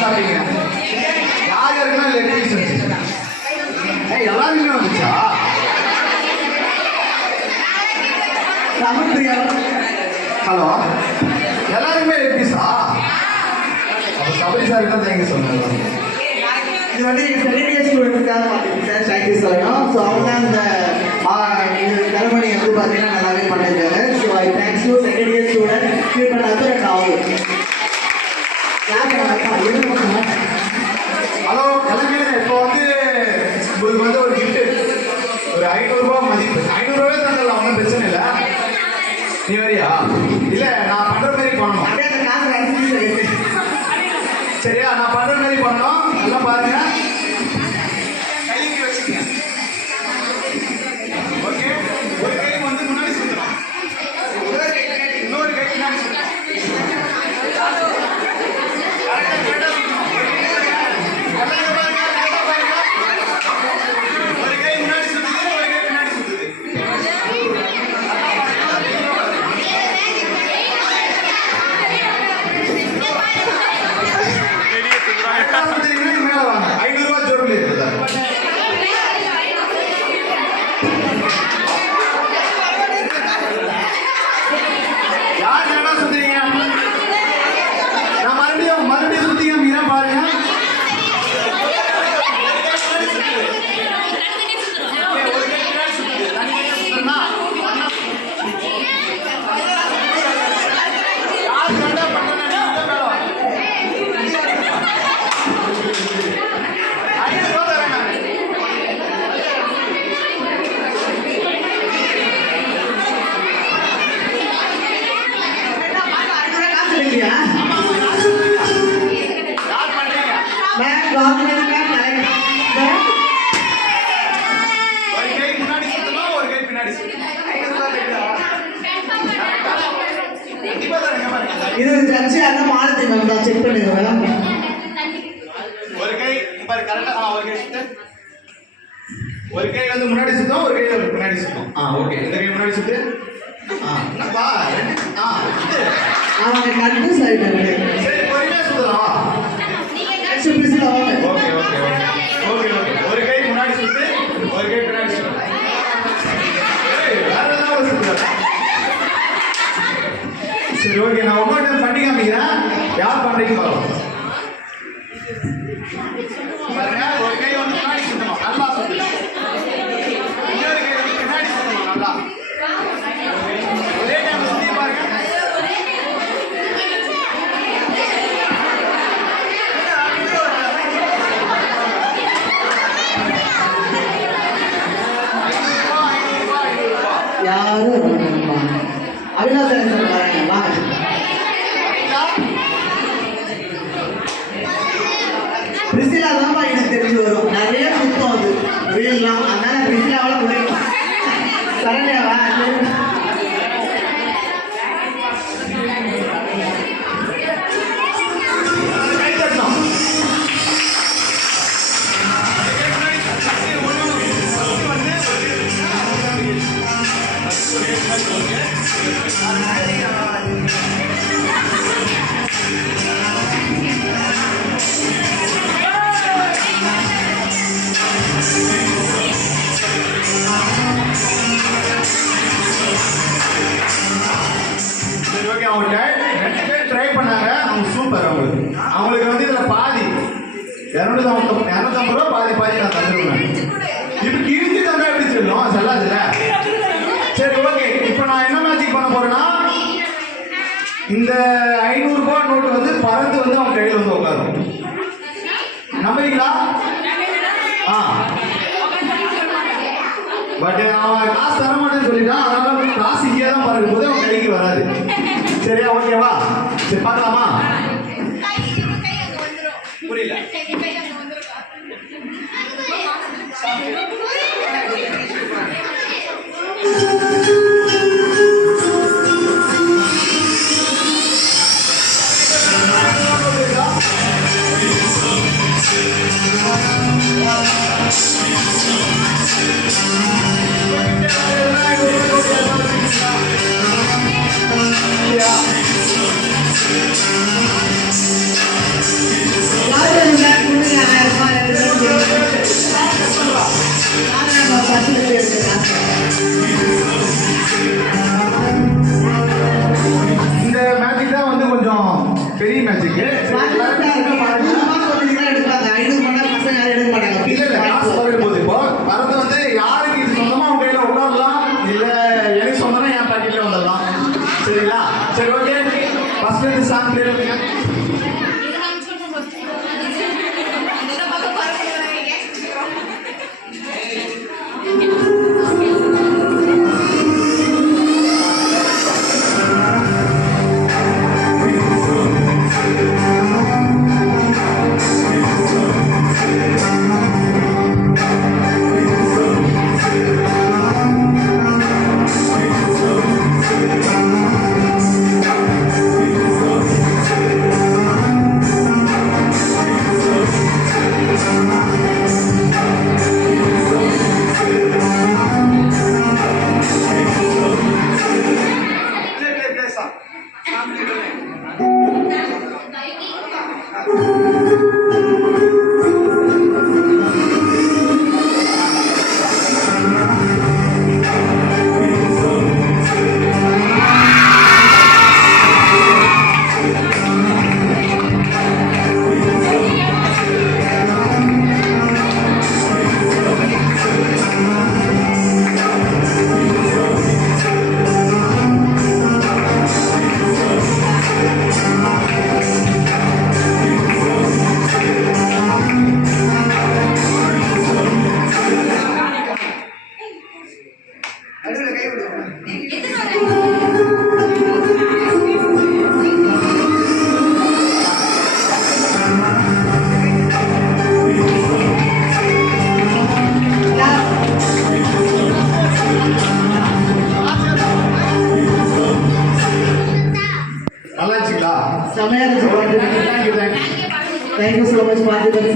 சாப்பிட்டீங்க? யார் யாருக்கெல்லாம் லெக் பீஸ் வந்துச்சு? எல்லாருக்குமே வந்துச்சா? ஹலோ, எல்லாருக்குமே லெக் பீஸா? அப்போ சபரி சாருக்கு தான் தேங்க்யூ சொன்னாங்க. இது வந்து செகண்ட் இயர் ஸ்டூடெண்ட்ஸ்க்காக பார்த்துருக்கு சார், தேங்க்யூ சொல்லணும். ஸோ அவங்க தான் இந்த செரமனி வந்து பார்த்தீங்கன்னா நல்லாவே பண்ணியிருக்காங்க. So I thanks you second year student feel பண்ணாது ரெண்டு ஆகும். ஹலோ எல்லாமே இப்போ வந்து உங்களுக்கு வந்து ஒரு கிஃப்ட் ஒரு 500 ரூபா மதிப்பு. 500 ரூபாவே தந்துடலாம், ஒன்றும் பிரச்சனை இல்லை. நீ வரியா? இல்லை, நான் பண்ணுற மாதிரி பண்ணணும். சரியா? நான் பண்ணுற மாதிரி பண்ணணும். எல்லாம் பாருங்க, கைக்கு வச்சுக்கங்க. ஓகே, ஒரு கை வந்து முன்னாடி சுற்றணும், இன்னொரு கை பின்னாடி சுற்றணும். மேல வாங்க, 500 ரூபாய் ஜோபில் இருக்குதா? யார் என்னடா சுத்துறீங்க? நான் மறுபடியும் சுத்திங்க மீனா பாருங்க. இது ஜட்ஜி அந்த மாலத்தி மேம் தான், செக் பண்ணுங்க மேடம். ஒரு கை பாரு கரெக்ட்டா. ஒரு கை சுத்து. ஒரு கை வந்து முன்னாடி சுத்தும், ஒரு கை பின்னாடி சுத்தும். ஓகே, இந்த கை முன்னாடி சுத்து. என்னப்பா சுத்து. அவங்க கன்ஃபியூஸ் ஆயிட்டாங்க. சரி, பொறுமையா சுத்தலாம். நெக்ஸ்ட் ப்ளீஸ்ல வாங்க. Okay okay okay okay okay. ஒரு கை முன்னாடி சுத்து, ஒரு கை பின்னாடி சுத்து. வேற ஏதாவது சுத்து. சரி, ஓகே, நான் ஒவ்வொரு டைம் பண்ணி காமிக்கிறேன். யார் பண்றீங்க பாருங்க. ஒரு கை வந்து பின்னாடி சுத்தணும், நல்லா சுத்தணும். இன்னொரு கை வந்து பின்னாடி சுத்தணும், நல்லா. ஒரே டைம் சுத்தி பாருங்க. யாரும் அவினாசன் சார் பாருங்க, வாங்க. பிரிசிலா தான் எனக்கு தெரிஞ்சு வரும், நிறைய சுத்தம் அது ரீல்லாம். அதனால பிரிசிலாவால முடியும். சரண்யாவா? கை தட்டணும். சரி, ஓகே. அவங்க 2 பேர் ட்ரை பண்ணாங்க, அவங்க சூப்பர். அவங்களுக்கு வந்து இதுல பாதி 250 ரூபா பாதி நான் தந்துருவேன். இப்ப கிழிஞ்சு தந்தா எப்படி சொல்லும்? செல்லாதுல்ல. சரி, ஓகே. இப்போ நான் என்ன மேஜிக் பண்ண போறேன்னா, இந்த 500 ரூபாய் நோட்டு வந்து பறந்து வந்து அவங்க கையில் வந்து உட்காரும். நம்புறீங்களா? பட் அவன் காசு தர மாட்டேன்னு சொல்லிட்டான். அதனால காசு இங்கே தான் பறக்கும் போது அவன் கைக்கு வராது. சரியா? ஓகேவா? சரி, பார்க்கலாமா? புரியல. Yeah. நடுவில் கை விடுவோம். நல்லா இருந்துச்சுங்களா? செமையா இருந்துச்சு பாட்டு. Thank you thank you thank you so much பார்த்து